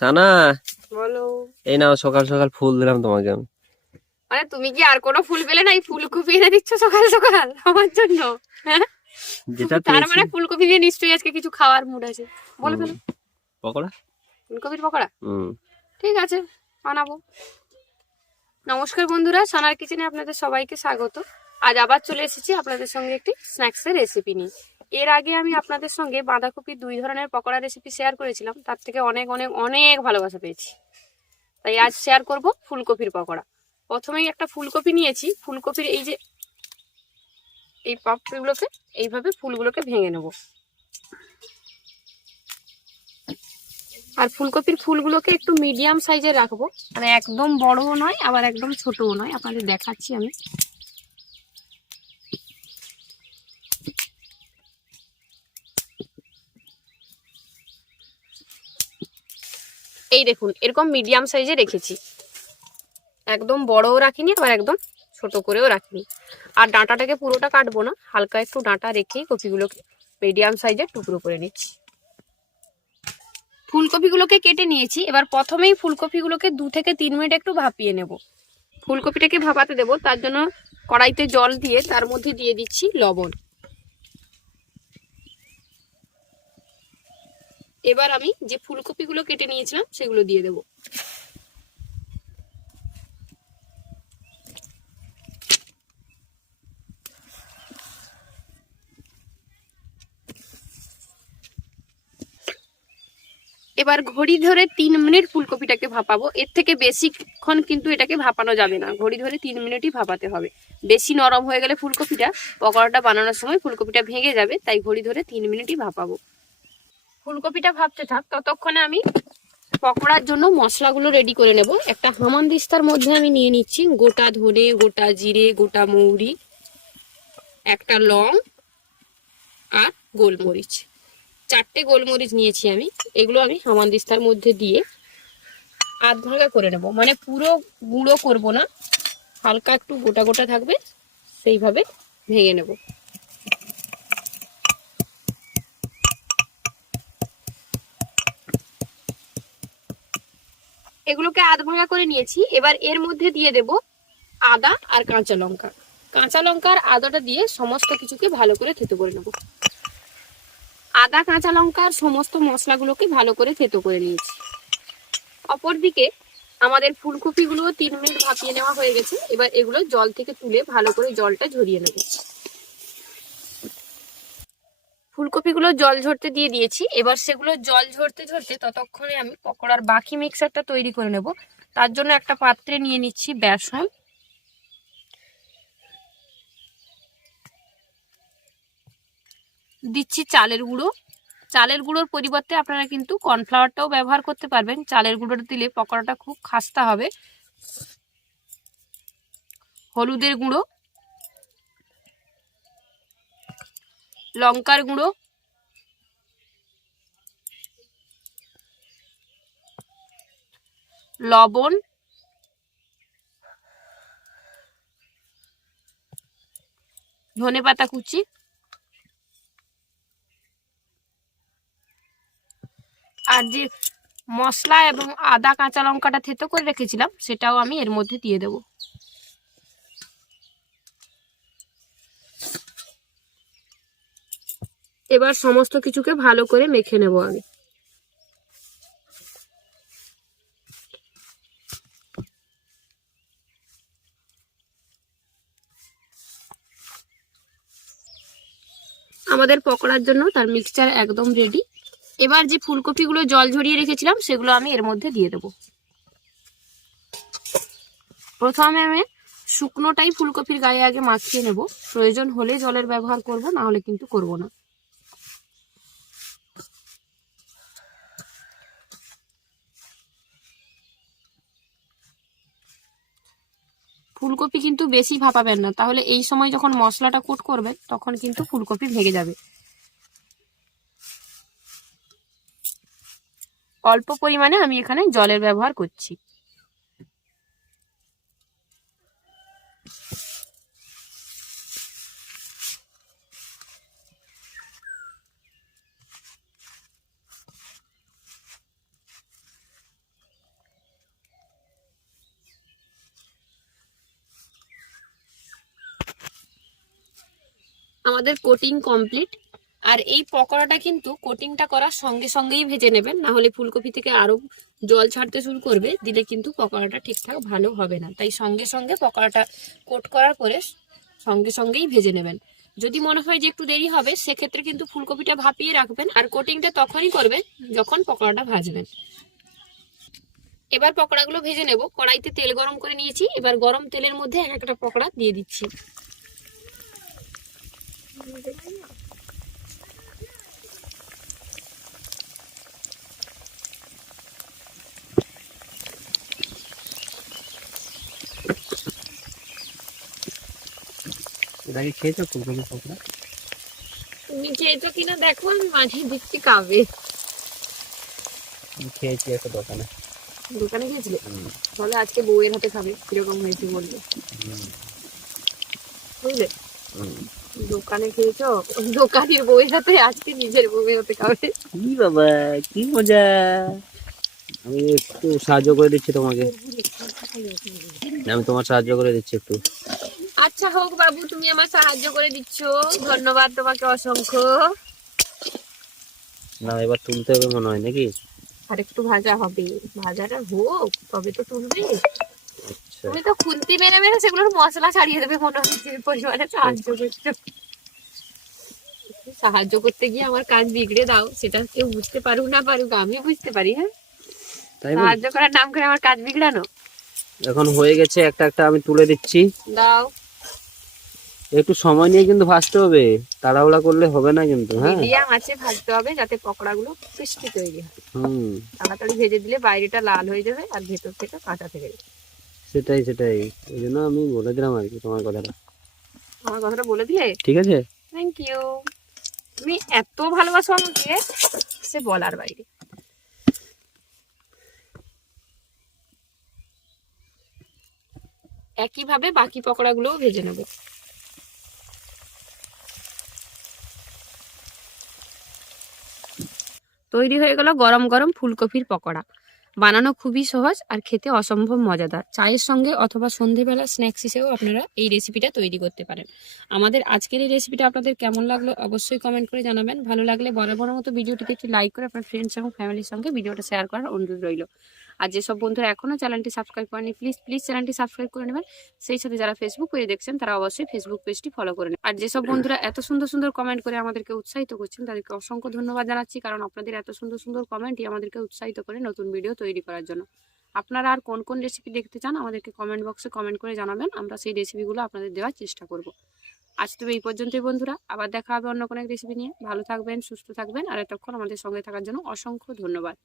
সানা বলো। এই নাও সকাল সকাল ফুল দিলাম তোমাকে আমি। মানে তুমি কি আর কোনো ফুল পেলে না এই ফুলকপি এনে দিচ্ছ সকাল সকাল আমার জন্য? হ্যাঁ? যেটা তার মানে ফুলকপি দিয়ে নিশ্চয়ই আজকে কিছু খাওয়ার মুড আছে। বলে ফেলো। পকোড়া? ফুলকপির পকোড়া? হুম। ঠিক আছে বানাবো। নমস্কার বন্ধুরা সানার কিচেনে আপনাদের সবাইকে স্বাগত। আজ আবার চলে এসেছি আপনাদের সঙ্গে একটি স্ন্যাক্সের রেসিপি নিয়ে। এর আগে আমি আপনাদের সঙ্গে বাঁধাকপির দুই ধরনের পকোড়া রেসিপি শেয়ার করেছিলাম, তার থেকে অনেক অনেক অনেক ভালোবাসা পেয়েছি। তাই আজ শেয়ার করব ফুলকপির পকোড়া। প্রথমেই একটা ফুলকপি নিয়েছি, ফুলকপির এই যে এই পাপড়িগুলোকে এইভাবে ফুলগুলোকে ভেঙে নেব। আর ফুলকপির ফুলগুলোকে একটু মিডিয়াম সাইজের রাখব। মানে একদম বড়ও নয়, আবার একদম ছোটও নয়, আপনাদের দেখাচ্ছি আমি। এই দেখুন, এরকম মিডিয়াম সাইজে রেখেছি। একদম বড়ও রাখিনি, আবার একদম ছোট করেও রাখিনি। আর ডাঁটাটাকে পুরোটা কাটবো না, হালকা একটু ডাঁটা রেখেই কপিগুলোকে মিডিয়াম সাইজের টুকরো করে নিচ্ছি। ফুলকপিগুলোকে কেটে নিয়েছি, এবার প্রথমেই ফুলকপিগুলোকে দু থেকে তিন মিনিট একটু ভাপিয়ে নেব। ফুলকপিটাকে ভাপাতে দেব, তার জন্য কড়াইতে জল দিয়ে তার মধ্যে দিয়ে দিচ্ছি লবণ। এবার আমি যে ফুলকপিগুলো কেটে নিয়েছিলাম, সেগুলো দিয়ে দেব। এবার ঘড়ি ধরে তিন মিনিট ফুলকপিটাকে ভাপাবো। এর থেকে বেশিক্ষণ কিন্তু এটাকে ভাপানো যাবে না। ঘড়ি ধরে তিন মিনিটই ভাপাতে হবে। বেশি নরম হয়ে গেলে ফুলকপিটা, পকোড়াটা বানানোর সময় ফুলকপিটা ভেঙে যাবে, তাই ঘড়ি ধরে তিন মিনিটই ভাপাবো। ফুলকপিটা ভাবতে থাক, ততক্ষণে আমি পকোড়ার জন্য মশলাগুলো রেডি করে নেব। একটা হামান দিস্তার মধ্যে আমি নিয়ে নিচ্ছি, গোটা ধনে, গোটা জিরে, গোটা মৌরি, একটা লং আর গোলমরিচ। চারটে গোলমরিচ নিয়েছি আমি, এগুলো আমি হামান দিস্তার মধ্যে দিয়ে আধ ভাঙা করে নেব। মানে পুরো গুঁড়ো করব না, হালকা একটু গোটা গোটা থাকবে, সেইভাবে ভেঙে নেব। এগুলোকে আধ ভাঙা করে নিয়েছি। এবার এর মধ্যে দিয়ে দেব আদা আর কাঁচা লঙ্কা। কাঁচা লঙ্কা আর আদাটা দিয়ে সমস্ত কিছুকে ভালো করে থেতো করে নেব। আদা, কাঁচা লঙ্কা আর সমস্ত মশলাগুলোকে ভালো করে থেতো করে নিয়েছি। অপরদিকে আমাদের ফুলকপিগুলো তিন মিনিট ভাপিয়ে নেওয়া হয়ে গেছে। এবার এগুলো জল থেকে তুলে ভালো করে জলটা ঝরিয়ে নেব। ফুলকপিগুলো জল ঝরতে দিয়ে দিয়েছি। এবার সেগুলো জল ঝরতে ঝরতে ততক্ষণে আমি পকোড়ার বাকি মিক্সারটা তৈরি করে নেব। তার জন্য একটা পাত্রে নিয়ে নিচ্ছি বেসন। দিচ্ছি চালের গুঁড়ো। চালের গুঁড়োর পরিবর্তে আপনারা কিন্তু কর্নফ্লাওয়ারটাও ব্যবহার করতে পারবেন। চালের গুঁড়োটা দিলে পকোড়াটা খুব খাস্তা হবে। হলুদের গুঁড়ো। লঙ্কার গুঁড়ো। লবণ। ধনে পাতা কুচি। আর যে মশলা এবং আদা কাঁচা লঙ্কাটা থেতো করে রেখেছিলাম, সেটাও আমি এর মধ্যে দিয়ে দেব। এবার সমস্ত কিছুকে ভালো করে মেখে নেব আমি। আমাদের পকোড়ার জন্য তার মিক্সচার একদম রেডি এবার যে ফুলকপিগুলো জল ঝরিয়ে রেখেছিলাম, সেগুলো আমি এর মধ্যে দিয়ে দেবো। প্রথমে আমি শুকনোটাই ফুলকপির গায়ে আগে মাখিয়ে নেব। প্রয়োজন হলে জলের ব্যবহার করব, না হলে কিন্তু করব না। ফুলকপি কিন্তু বেশি ভাপাবেন না। তাহলে এই সময় যখন মশলাটা কুট করবেন তখন কিন্তু ফুলকপি ভেঙে যাবে। অল্প পরিমাণে আমি এখানে জলের ব্যবহার করছি। আমাদের কোটিং কমপ্লিট আর এই পকোড়াটা কিন্তু কোটিংটা করার সঙ্গে সঙ্গেই ভেজে নেবেন, না হলে ফুলকপি থেকে আরও জল ছাড়তে শুরু করবে, দিলে কিন্তু পকোড়াটা ঠিকঠাক ভালো হবে না। তাই সঙ্গে সঙ্গে পকোড়াটা কোট করার পরে সঙ্গে সঙ্গেই ভেজে নেবেন। যদি মনে হয় যে একটু দেরি হবে, সেক্ষেত্রে কিন্তু ফুলকপিটা ভাপিয়ে রাখবেন, আর কোটিংটা তখনই করবেন যখন পকোড়াটা ভাজবেন। এবার পকোড়াগুলো ভেজে নেব। কড়াইতে তেল গরম করে নিয়েছি। এবার গরম তেলের মধ্যে এক একটা পকোড়া দিয়ে দিচ্ছি। আগে খেয়েছো ফুলকপি পকোড়া তুমি খেয়েছো কিনা দেখো আমি মাঝে দিচ্ছি কাবে। খেয়েছি একটা দোকানে। দোকানে গেছিলে তাহলে আজকে বউয়ের হাতে খাবে কীরকম হয়েছে বলবে বুঝলে? দোকানে খেয়েছো? দোকানের বউয়ের হাতে আজকে নিজের বউয়ের হাতে খাবে। কি বাবা কি মজা। আমি একটু সাহায্য করে দিচ্ছি তোমাকে। আমি তোমার সাহায্য করে দিচ্ছি একটু। আচ্ছা হোক বাবু তুমি আমার সাহায্য করে দিচ্ছ। ধন্যবাদ তোমাকে অসংখ্য। না এবার তুলতে হবে মনে হয় নাকি? আর একটু ভাজা হবে। ভাজাটা হোক তবে তো তুলবে। তুমি তো খুন্তি মেরে মেরে সেগুলোর মশলা ছাড়িয়ে দেবে মনে যে পরিমাণে সাহায্য করছ সাহায্য করতে গিয়ে আমার কাজ বিগড়ে দাও সেটা কেউ বুঝতে পারুক না পারুক আমি বুঝতে পারি হ্যাঁ? সাহায্য করার নাম করে আমার কাজ বিগড়ানো? এখন হয়ে গেছে একটা একটা আমি তুলে দিচ্ছি। দাও। একটু সময় নিয়ে কিন্তু ভাজতে হবে তাড়াহুড়া করলে হবে না কিন্তু হ্যাঁ? মিডিয়াম আছে ভাজতে হবে যাতে পকোড়াগুলো ক্রিস্পি তৈরি হয়। হুম। তাড়াতাড়ি ভেজে দিলে বাইরেটা লাল হয়ে যাবে আর ভেতর থেকে কাঁচা থেকে যাবে। সেটাই সেটাই। ওই জন্য আমি বলে দিলাম আর কি তোমার কথাটা। আমার কথাটা বলে দিলে? ঠিক আছে? থ্যাংক ইউ তুমি এত ভালোবাসো আমাকে সে বলার বাইরে। একইভাবে বাকি পকোড়াগুলোও ভেজে নেব। তৈরি হয়ে গেল গরম গরম ফুলকপির পকোড়া। বানানো খুবই সহজ আর খেতে অসম্ভব মজাদার। চায়ের সঙ্গে অথবা সন্ধেবেলা স্ন্যাক্স হিসেবেও আপনারা এই রেসিপিটা তৈরি করতে পারেন। আমাদের আজকের এই রেসিপিটা আপনাদের কেমন লাগল অবশ্যই কমেন্ট করে জানাবেন। ভালো লাগলে বরাবর মতো ভিডিওটিতে একটি লাইক করে আপনার ফ্রেন্ডস এবং ফ্যামিলির সঙ্গে ভিডিওটা শেয়ার করার অনুরোধ রইল। আর যেসব বন্ধুরা এখনও চ্যানেলটি সাবস্ক্রাইব করেনি প্লিজ প্লিজ চ্যানেলটি সাবস্ক্রাইব করে নেবেন। সেই সাথে যারা ফেসবুক পেজে দেখছেন, তারা অবশ্যই ফেসবুক পেজটি ফলো করে নেবেন। আর যেসব বন্ধুরা এত সুন্দর সুন্দর কমেন্ট করে আমাদেরকে উৎসাহিত করছেন, তাদেরকে অসংখ্য ধন্যবাদ জানাচ্ছি, কারণ আপনাদের এত সুন্দর সুন্দর কমেন্টই আমাদেরকে উৎসাহিত করে নতুন ভিডিও তৈরি করার জন্য। আপনারা আর কোন কোন রেসিপি দেখতে চান, আমাদেরকে কমেন্ট বক্সে কমেন্ট করে জানাবেন, আমরা সেই রেসিপিগুলো আপনাদের দেওয়ার চেষ্টা করব। আজ তবে এই পর্যন্তই বন্ধুরা, আবার দেখা হবে অন্য কোনো এক রেসিপি নিয়ে। ভালো থাকবেন, সুস্থ থাকবেন, আর এতক্ষণ আমাদের সঙ্গে থাকার জন্য অসংখ্য ধন্যবাদ।